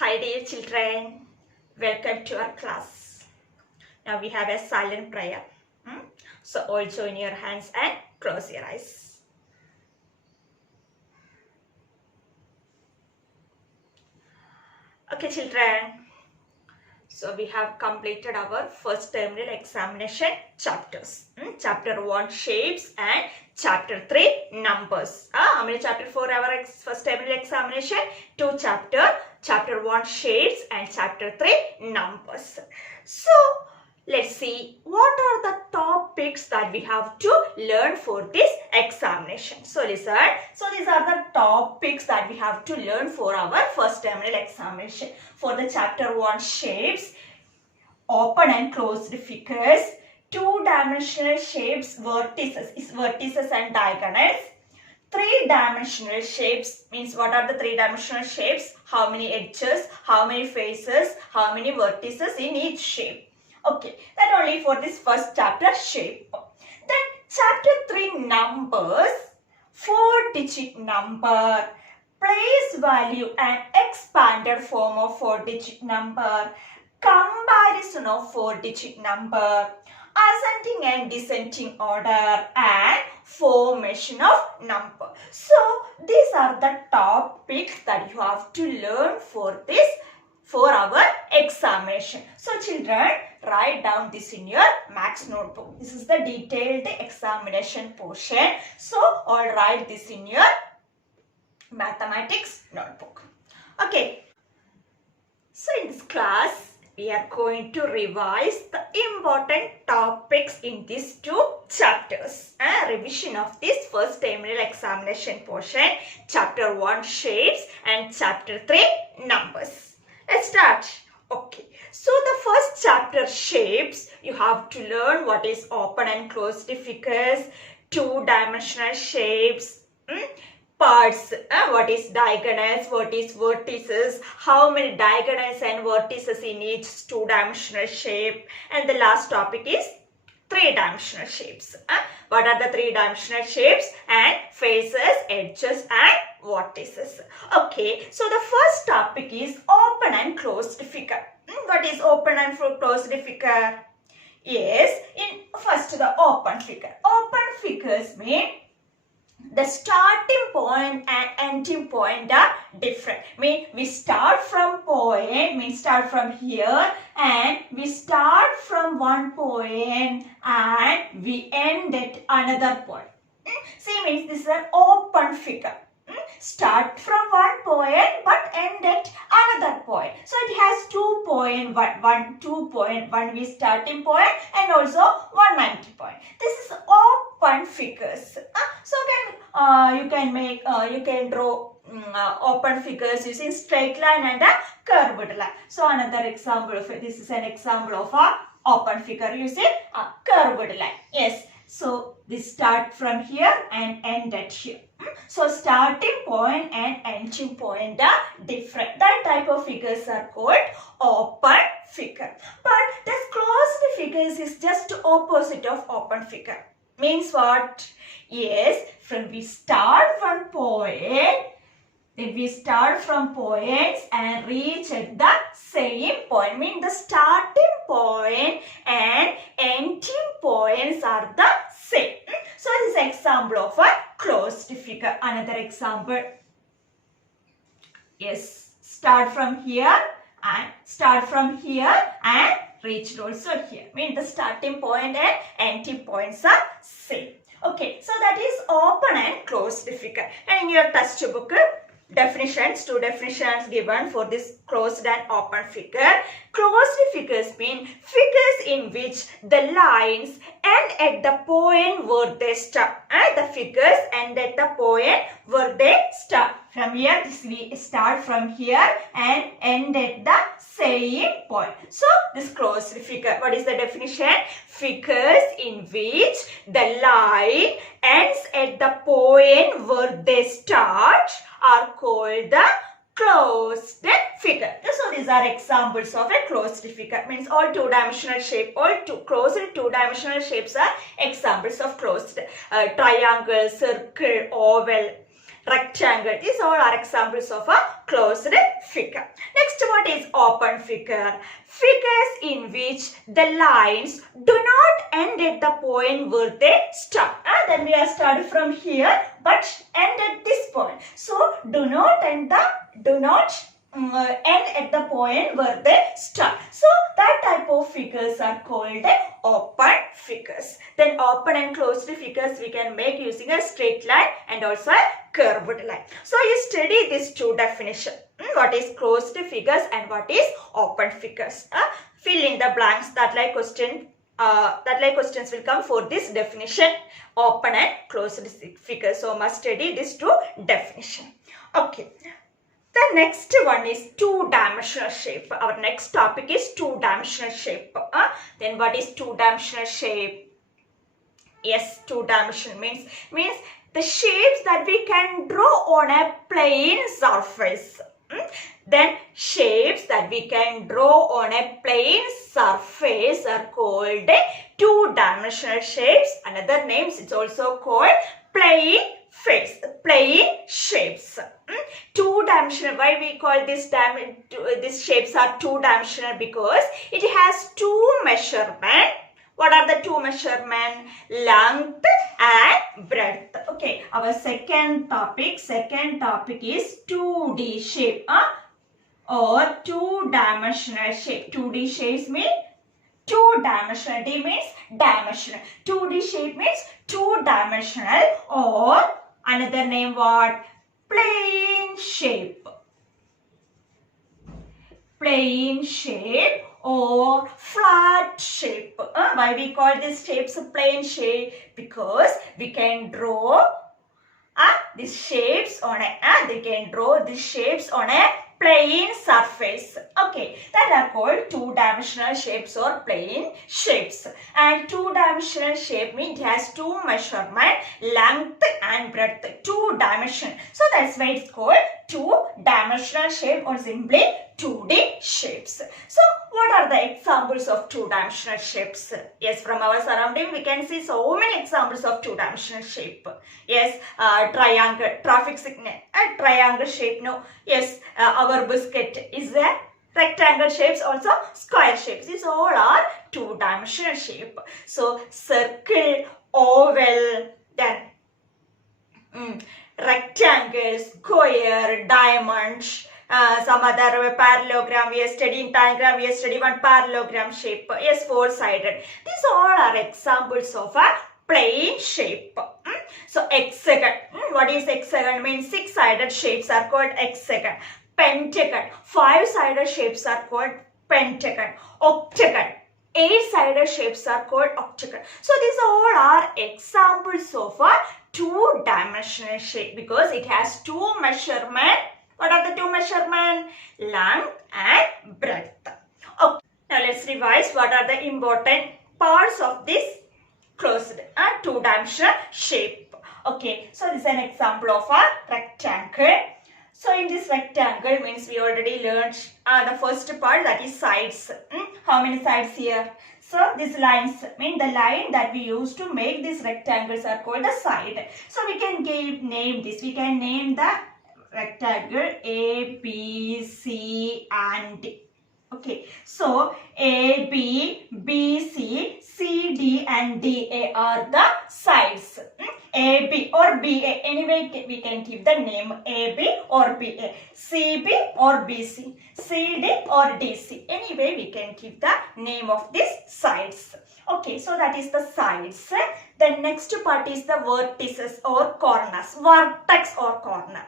Hi dear children, welcome to our class. Now we have a silent prayer. So all join your hands and close your eyes. Okay children, so we have completed our first terminal examination chapters. Chapter 1 shapes and chapter 3 numbers. How many chapter 4 our first terminal examination? 2 chapter 1 shapes and chapter 3 numbers. So let's see what are the topics that we have to learn for this examination. So listen. So these are the topics that we have to learn for our first terminal examination. For the chapter 1 shapes, open and closed figures, two-dimensional shapes, vertices and diagonals. Three-dimensional shapes means what are the three-dimensional shapes? How many edges, how many faces, how many vertices in each shape. Okay, that only for this first chapter shape. Then chapter 3 numbers, 4-digit number, place value and expanded form of 4-digit number, comparison of 4-digit number, ascending and descending order, and formation of number. So these are the topics that you have to learn for our examination. So children, write down this in your maths notebook. This is the detailed examination portion. So all write this in your mathematics notebook. Okay. So in this class, we are going to revise the important topics in these two chapters. Revision of this first terminal examination portion, chapter 1 shapes and chapter 3 numbers. Let's start. Okay. So the first chapter shapes, you have to learn what is open and closed figures, two-dimensional shapes, parts, what is diagonals, what is vertices, how many diagonals and vertices in each two-dimensional shape, and the last topic is three-dimensional shapes. What are the three-dimensional shapes? And faces, edges and vertices. Okay, so the first topic is open and closed figure. What is open and closed figure? Yes, in first the open figure. Open figures mean the starting point and ending point are different. We start from here and we start from one point and we end at another point. See, means this is an open figure. Start from one point but end at another point. So it has 2 point, 1 is starting point and also one ending point. This is open figures. So you can draw open figures using straight line and a curved line. So another example of it. This is an example of a open figure using a curved line. Yes. So this start from here and end at here. So starting point and ending point are different. That type of figures are called open figure. But this closed figures is just opposite of open figure. Means what? Yes, we start one point, then we start from points and reach at the same point. Means the starting point and ending points are the same. So this is example of a closed figure. Another example. Yes, start from here and reach also here. Means the starting point and ending points are same. Okay, so that is open and closed figure. And in your textbook, two definitions given for this closed and open figure. Closed figures mean figures in which the lines end at the point where they start. The figures end at the point where they start. From here, we start from here and end at the same point. So this closed figure. What is the definition? Figures in which the line ends at the point where they start are called the closed figure. So these are examples of a closed figure. Means all two-dimensional shape, closed two-dimensional shapes are examples of closed. Triangle, circle, oval, rectangle. These all are examples of a closed figure. Next, what is open figure? Figures in which the lines do not end at the point where they start. Then we are started from here but end at this point. So do not end at the point where they start. So that type of figures are called open figures. Then open and closed figures we can make using a straight line and also a curved line. So you study these two definitions. What is closed figures and what is open figures. Fill in the blanks. That like questions will come for this definition, open and closed figures. So must study these two definitions. Okay. The next one is two-dimensional shape. Our next topic is two-dimensional shape. Then what is two-dimensional shape? Yes, two-dimensional means the shapes that we can draw on a plane surface. Then shapes that we can draw on a plane surface are called two-dimensional shapes. Another names it's also called plane shapes. Two-dimensional. Why we call these shapes are two-dimensional? Because it has two measurements. What are the two measurements? Length and breadth. Okay, our second topic is 2D shape or two-dimensional shape. 2D shapes mean two-dimensional. D means dimensional. 2D shape means two-dimensional, or another name what? Plane shape. Plane shape or flat shape. Why we call these shapes plane shape? Because we can draw these shapes on a plane surface. Okay, that are called two-dimensional shapes or plane shapes. And two-dimensional shape means it has two measurements, length and breadth, two dimension. So that's why it's called two-dimensional shape or simply 2D shapes. So what are the examples of two-dimensional shapes? Yes, from our surrounding we can see so many examples of two-dimensional shape. Yes, triangle, traffic signal, triangle shape. No, yes, our biscuit is a rectangle shapes, also square shapes. These all are two-dimensional shape. So circle, oval, then rectangle, square, diamond, some other parallelogram. We are studying diagram. We are studying one parallelogram shape. Yes, four-sided. These all are examples of a plane shape. So hexagon. What is hexagon? Means six-sided shapes are called hexagon. Pentagon. Five-sided shapes are called pentagon. Octagon. Eight-sided shapes are called octagon. So these all are examples of a two-dimensional shape because it has two measurements. What are the two measurements? Length and breadth. Okay. Now let's revise what are the important parts of this closed two-dimensional shape. Okay, so this is an example of a rectangle. So in this rectangle means we already learned the first part, that is sides. How many sides here? So these lines mean the line that we use to make these rectangles are called the side. So we can name this. We can name the rectangle A, B, C and D. Okay, so A, B, B, C, C, D and D, A are the sides. A, B or B, A. Anyway, we can give the name A, B or B, A. C, B or B, C. C, D or D, C. Anyway, we can give the name of these sides. Okay, so that is the sides. The next part is the vertices or corners. Vertex or corner.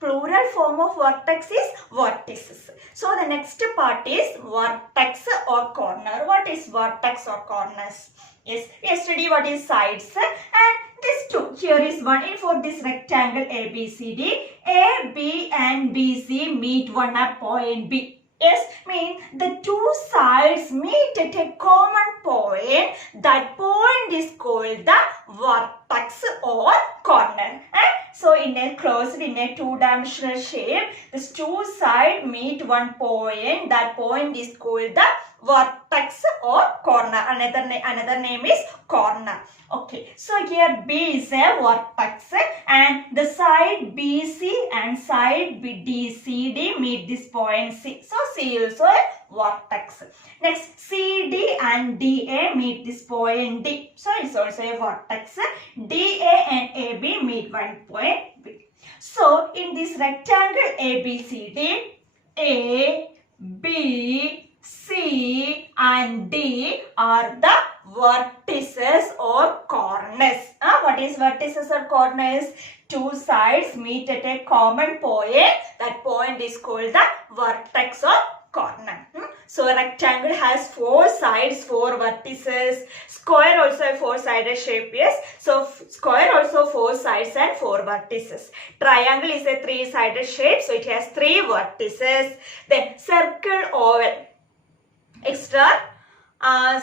Plural form of vertex is vertices. So the next part is vertex or corner. What is vertex or corners? Yes, yesterday what is sides and this two. Here is one for this rectangle ABCD. A, B and BC meet one at point B. Yes, means the two sides meet at a common point. That point is called the vertex or corner. So in a two-dimensional shape, these two sides meet one point. That point is called the vertex or corner. Another name is corner. Okay, so here B is a vertex and the side BC and side DCD meet this point C. So C also a vertex. Next CD and DA meet this point D. So it's also a vertex. DA and AB meet one point B. So in this rectangle ABCD, A, B, C and D are the vertices or corners. What is vertices or corners? Two sides meet at a common point. That point is called the vertex or corner. So a rectangle has four sides, four vertices. Square also a four-sided shape, yes. So square also four sides and four vertices. Triangle is a three-sided shape, so it has three vertices. Then circle, oval, extra are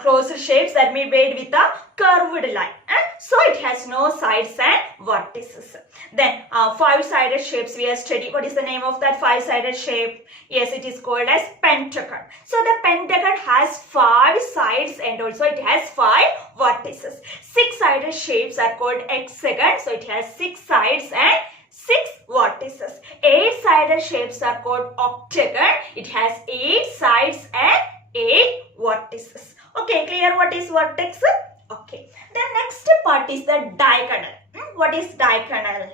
closed shapes that may be made with a curved line. So it has no sides and vertices. Then five-sided shapes we have studied. What is the name of that five-sided shape? Yes, it is called as pentagon. So the pentagon has five sides and also it has five vertices. Six-sided shapes are called hexagon. So it has six sides and six vertices. Eight-sided shapes are called octagon. It has eight sides and eight vertices. Okay, clear what is vertex? Okay. The next part is the diagonal. What is diagonal?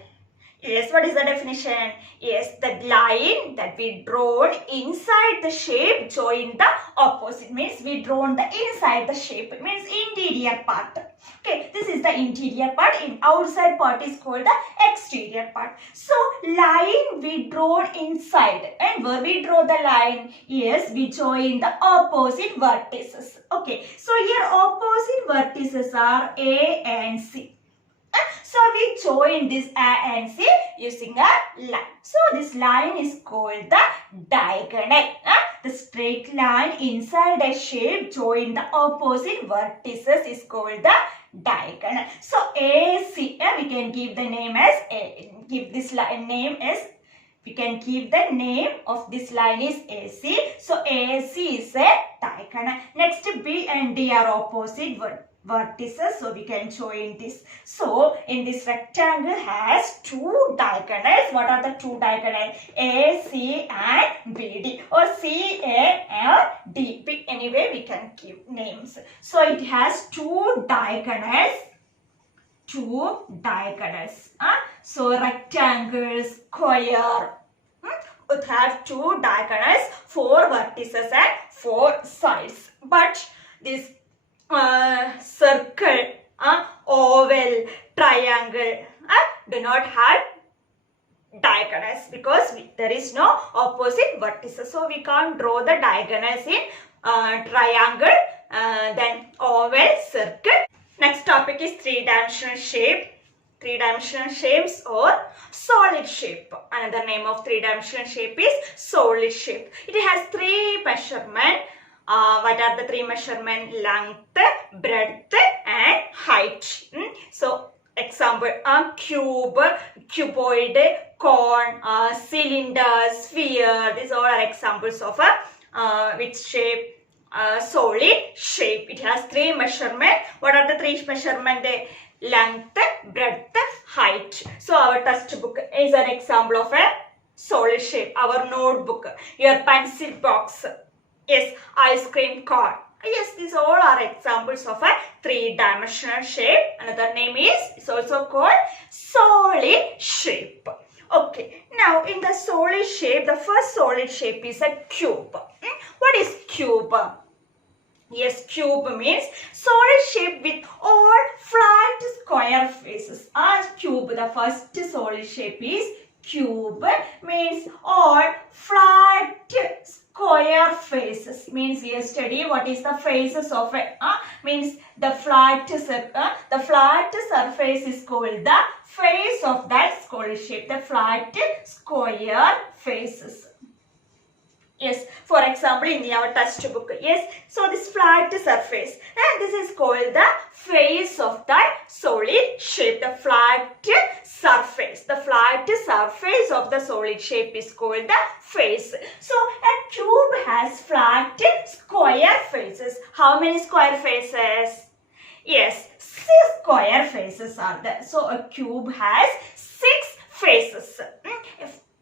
Yes, what is the definition? Yes, the line that we drawn inside the shape join the opposite. Means we drawn the inside the shape. It means interior part. Okay, this is the interior part. In outside part is called the exterior part. So line we drawn inside, and where we draw the line? Yes, we join the opposite vertices. Okay, so here opposite vertices are A and C. So we join this A and C using a line. So this line is called the diagonal. The straight line inside a shape join the opposite vertices is called the diagonal. So AC, we can give the name as give this line name as, we can give the name of this line is AC. So AC is a diagonal. Next B and D are opposite vertices, so we can join this. So in this rectangle has two diagonals. What are the two diagonals? AC and BD, or CA or DP. Anyway, we can give names. So it has two diagonals. So rectangle, square, it have two diagonals, four vertices and four sides. But this circle, oval, triangle do not have diagonals because there is no opposite vertices. So we can't draw the diagonals in triangle, then oval, circle. Next topic is three-dimensional shape. Three-dimensional shapes or solid shape. Another name of three-dimensional shape is solid shape. It has three measurements. What are the three measurements? Length, breadth and height. So example, cube, cuboid, cone, cylinder, sphere. These all are examples of which shape? Solid shape. It has three measurements. What are the three measurements? Length, breadth, height. So our textbook is an example of a solid shape. Our notebook, your pencil box, yes, ice cream cone. Yes, these all are examples of a three-dimensional shape. Another name is, it's also called solid shape. Okay, now in the solid shape, the first solid shape is a cube. What is cube? Yes, cube means solid shape with all flat square faces. As cube, the first solid shape is cube, means all flat square faces. Means we study what is the faces of a means the flat surface is called the face of that solid shape. The flat square faces. Yes, for example, in our textbook, yes, so this flat surface, and this is called the face of that solid shape, the flat surface. The flat surface of the solid shape is called the face. So, a cube has flat square faces. How many square faces? Yes, 6 square faces are there. So, a cube has 6 faces.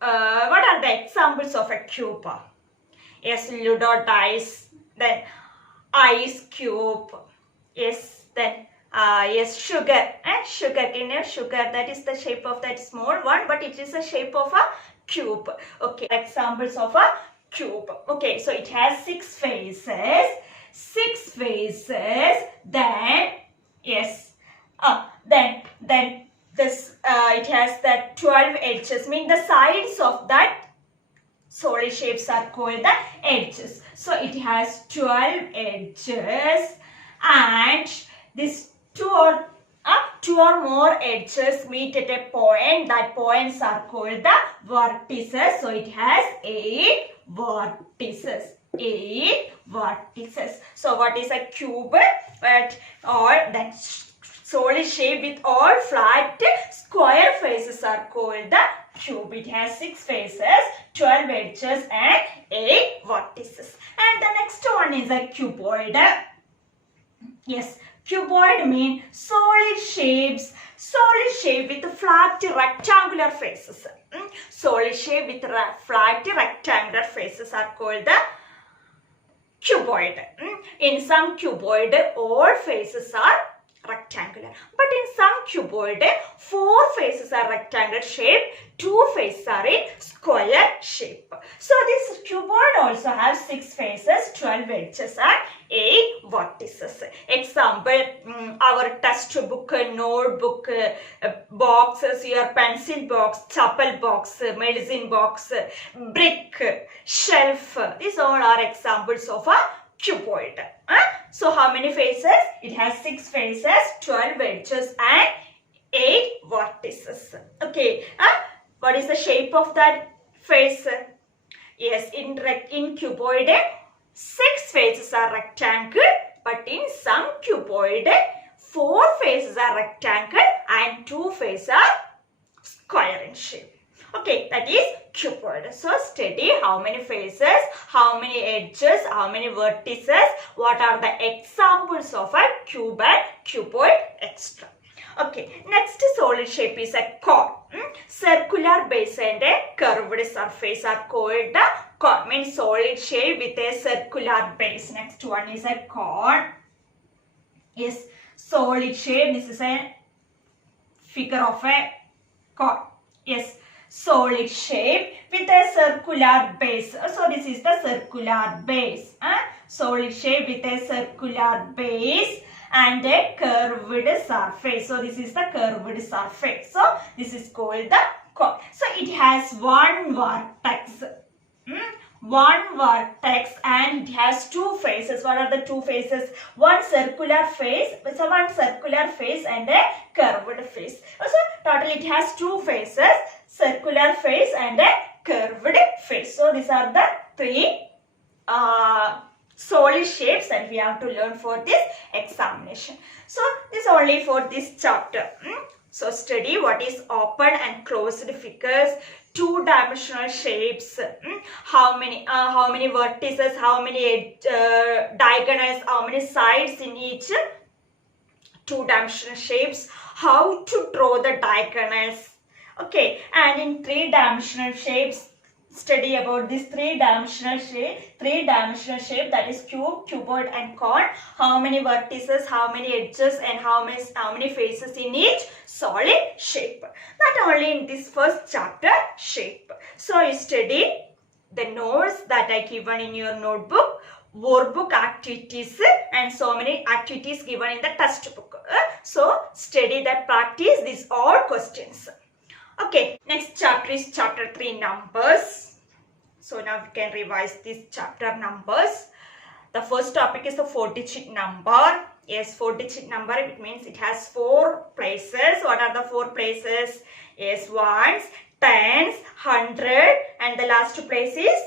What are the examples of a cube? Yes, Ludo dice, then ice cube, yes, then yes, sugar, and sugar that is the shape of that small one, but it is the shape of a cube. Okay, examples of a cube. Okay, so it has 6 faces, then yes, then this it has that 12 edges, mean the sides of that solid shapes are called the edges. So it has 12 edges, and this two or more edges meet at a point. That points are called the vertices. So it has 8 vertices. 8 vertices. So what is a cube? But or that solid shape with all flat square faces are called the cube. It has 6 faces, 12 edges and 8 vertices. And the next one is a cuboid. Yes, cuboid means solid shape with flat rectangular faces. Solid shape with flat rectangular faces are called the cuboid. In some cuboid, all faces are rectangular, but in some cuboid 4 faces are rectangular shape, 2 faces are in square shape. So this cuboid also has 6 faces, 12 edges and 8 vertices. Example, our textbook, notebook, boxes, your pencil box, chapel box, medicine box, brick, shelf, these all are examples of a cuboid. So how many faces? It has 6 faces, 12 edges and 8 vertices. Okay. What is the shape of that face? Yes, in cuboid 6 faces are rectangle, but in some cuboid 4 faces are rectangle and 2 faces are square in shape. Okay, that is cuboid. So study how many faces, how many edges, how many vertices, what are the examples of a cube and cuboid, etc. Okay, next solid shape is a cone. Circular base and a curved surface are called the cone. Means solid shape with a circular base. Next one is a cone. Yes, solid shape. This is a figure of a cone. Yes, solid shape with a circular base. So this is the circular base. Solid shape with a circular base and a curved surface. So this is the curved surface. So this is called the cone. So it has one vertex. One vertex and it has 2 faces. What are the 2 faces? One circular face, and a curved face. So total it has 2 faces, circular face and a curved face. So these are the 3 solid shapes that we have to learn for this examination. So this is only for this chapter. So study what is open and closed figures, 2-dimensional shapes, how many vertices, how many diagonals, how many sides in each 2-dimensional shapes, how to draw the diagonals. Okay, and in 3-dimensional shapes, study about this 3-dimensional shape, that is cube, cuboid and cone. How many vertices, how many edges and how many faces in each solid shape. Not only in this first chapter, shape. So you study the notes that I given in your notebook, workbook activities and so many activities given in the textbook. So study that, practice these all questions. Okay, next chapter is chapter 3, numbers. So now we can revise this chapter, numbers. The first topic is the 4-digit number. Yes, 4-digit number, it means it has 4 places. What are the 4 places? Yes, ones, tens, 100 and the last place is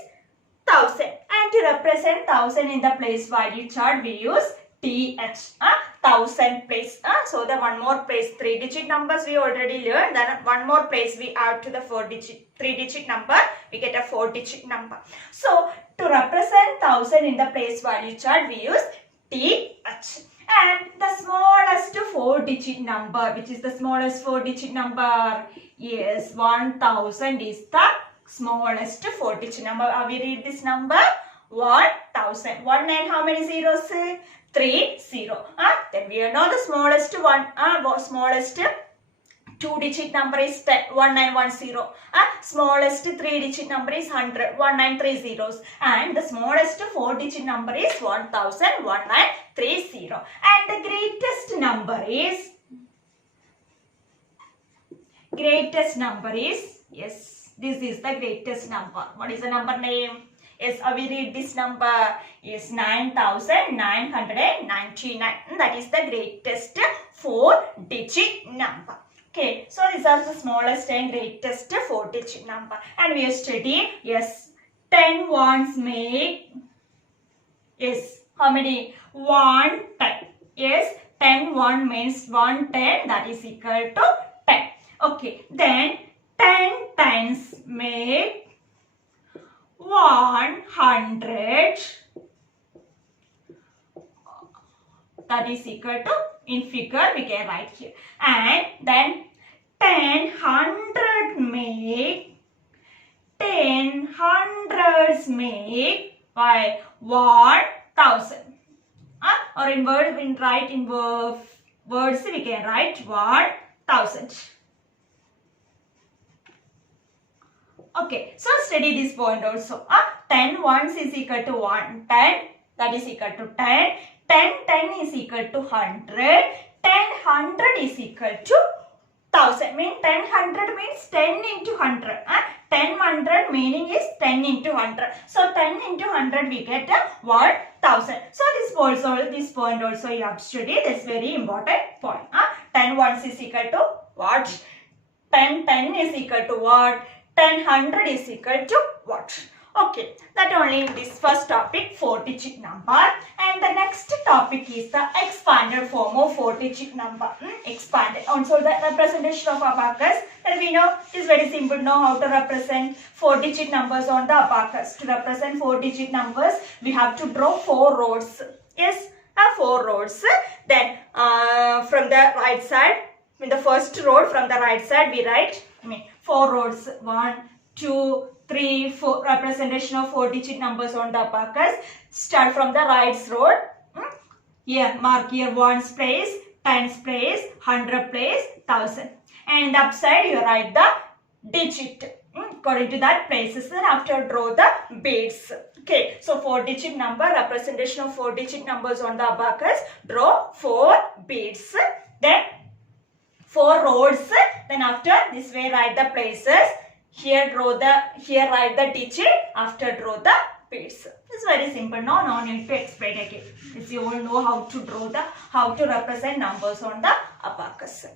1000. And to represent 1000 in the place value chart, we use TH. 1000 place. So the one more place, 3-digit numbers we already learned. Then one more place we add to the 3-digit number, we get a 4-digit number. So to represent 1000 in the place value chart, we use TH. And the smallest 4-digit number, which is the smallest 4-digit number? Yes, 1000 is the smallest 4-digit number. We read this number 1000. 1 and how many zeros? 3 0. Then we know the smallest smallest 2-digit number is 1910. Smallest 3-digit number is 100, 1930 zeros. And the smallest 4-digit number is 1000, 1930. And the greatest number is, yes, this is the greatest number. What is the number name? Yes, we read this number is 9999. That is the greatest 4-digit number. Okay, so these are the smallest and greatest 4-digit number. And we have studied, yes, 10 ones make, yes, how many? 110. Yes, 10 1 means 110, that is equal to 10. Okay, then 10 tens make 100, that is equal to, in figure we can write here. And then 10 hundred make, 10 hundreds make by 1000. Or in words, we write in words we can write 1000. Okay, so study this point also. 10 ones is equal to 110, that is equal to 10. 10 is equal to 100. 10 is equal to 1000. Mean 10 means 10 into 100. 10 meaning is 10 into 100. So 10 into 100 we get 1000. So this point also you have studied. That's very important point. 10 ones is equal to what? 10 is equal to what? 10 is equal to what? Okay, that only in this first topic, 4-digit number. And the next topic is the expanded form of 4-digit number. Expanded. Also the representation of abacus. Then we know it is very simple now how to represent 4-digit numbers on the abacus. To represent 4-digit numbers, we have to draw 4 rows. Yes, 4 rows. Then from the right side, in the first row from the right side, we write 4 rows. 1, 2, 3, 4 representation of 4-digit numbers on the abacus. Start from the right row. Here mark here 1's place, 10's place, 100 place, 1000. And in the upside you write the digit according to that places. Then after draw the beads. Okay, so 4-digit number, representation of 4-digit numbers on the abacus. Draw 4 beads. Then 4 rows. Then after this way write the places. Here write the digit. After draw the beads. It's very simple. No need to explain again. You all know how to represent numbers on the abacus.